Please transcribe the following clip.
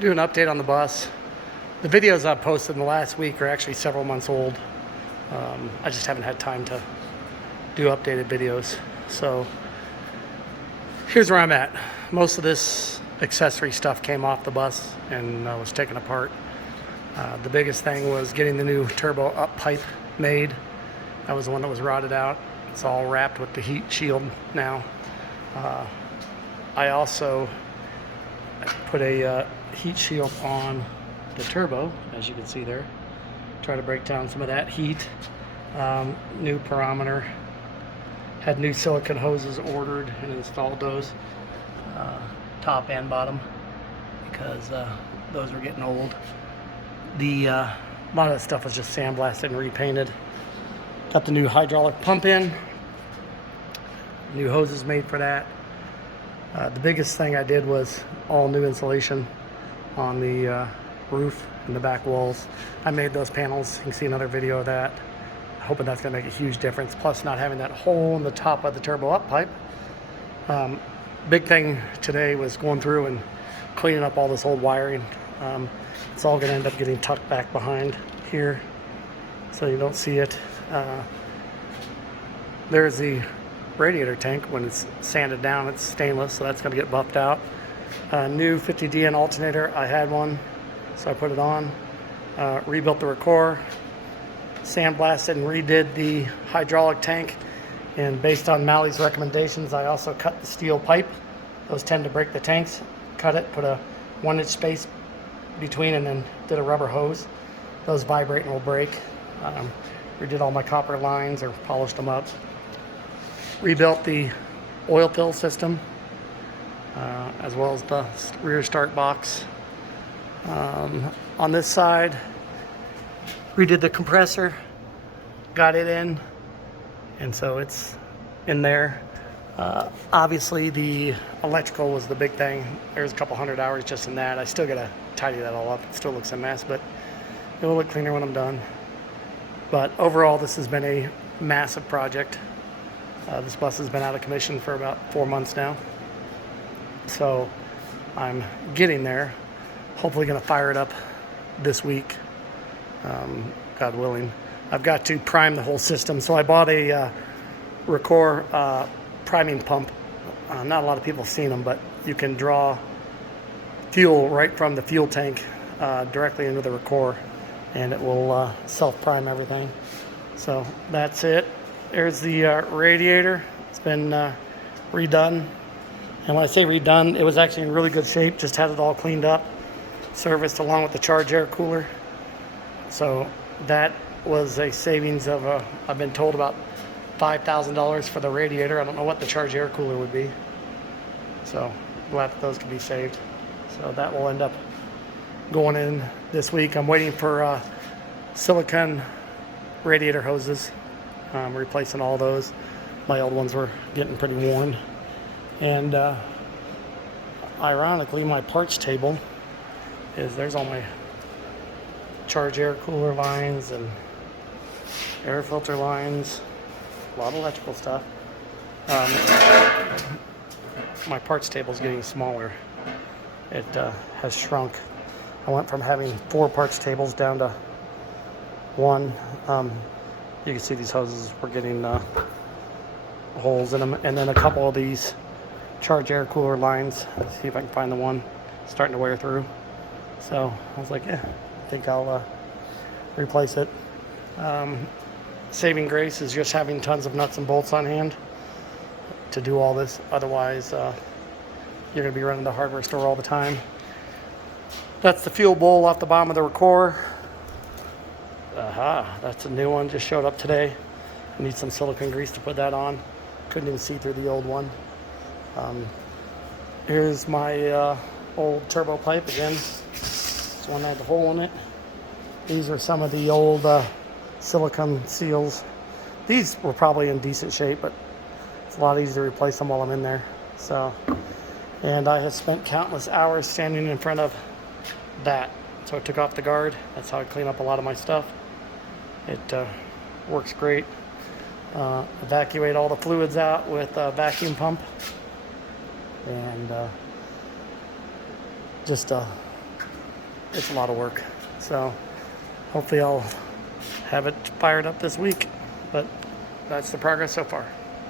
do an update on the bus. The videos I've posted in the last week are actually several months old. I just haven't had time to do updated videos. So here's where I'm at. Most of this accessory stuff came off the bus and was taken apart. The biggest thing was getting the new turbo up pipe made. That was the one that was rotted out. It's all wrapped with the heat shield now. I also put a heat shield on the turbo, as you can see there. Try to break down some of that heat. New pyrometer. Had new silicone hoses ordered and installed those, top and bottom, because those were getting old. A lot of that stuff was just sandblasted and repainted. Got the new hydraulic pump in. New hoses made for that. The biggest thing I did was all new insulation on the roof and the back walls. I made those panels. You can see another video of that. Hoping that's going to make a huge difference. Plus not having that hole in the top of the turbo up pipe. Big thing today was going through and cleaning up all this old wiring. It's all going to end up getting tucked back behind here so you don't see it. There's the radiator tank. When it's sanded down, it's stainless, so that's going to get buffed out. New 50DN alternator. I had one, so I put it on. Rebuilt the Recore, sandblasted and redid the hydraulic tank, and based on Mally's recommendations, I also cut the steel pipe. Those tend to break the tanks. Cut it, put a 1-inch space between, and then did a rubber hose. Those vibrate and will break. Redid all my copper lines, or polished them up. Rebuilt the oil fill system, as well as the rear start box. On this side, redid the compressor, got it in, and so it's in there. Obviously the electrical was the big thing. There's a couple hundred hours just in that. I still gotta tidy that all up. It still looks a mess, but it will look cleaner when I'm done. But overall, this has been a massive project. This bus has been out of commission for about 4 months now. So I'm getting there. Hopefully gonna fire it up this week, God willing. I've got to prime the whole system. So I bought a Recore priming pump. Not a lot of people have seen them, but you can draw fuel right from the fuel tank directly into the Recore, and it will self-prime everything. So that's it. There's the radiator. It's been redone. And when I say redone, it was actually in really good shape. Just had it all cleaned up, serviced along with the charge air cooler. So that was a savings of, I've been told, about $5,000 for the radiator. I don't know what the charge air cooler would be. So glad that those can be saved. So that will end up going in this week. I'm waiting for silicone radiator hoses. Replacing all those. My old ones were getting pretty worn. And ironically, my parts table there's all my charge air cooler lines and air filter lines, a lot of electrical stuff. My parts table is getting smaller. It has shrunk. I went from having 4 parts tables down to 1. You can see these hoses were getting holes in them, and then a couple of these charge air cooler lines. Let's see if I can find the one starting to wear through. So I was like, yeah, I think I'll replace it. Saving grace is just having tons of nuts and bolts on hand to do all this. Otherwise, you're going to be running the hardware store all the time. That's the fuel bowl off the bottom of the Recore. That's a new one, just showed up today. I need some silicone grease to put that on. Couldn't even see through the old one. Here's my old turbo pipe again. This one had the hole in it. These are some of the old silicone seals. These were probably in decent shape, but it's a lot easier to replace them while I'm in there. So, and I have spent countless hours standing in front of that. So I took off the guard. That's how I clean up a lot of my stuff. It works great. Evacuate all the fluids out with a vacuum pump. And just it's a lot of work. So hopefully I'll have it fired up this week, but that's the progress so far.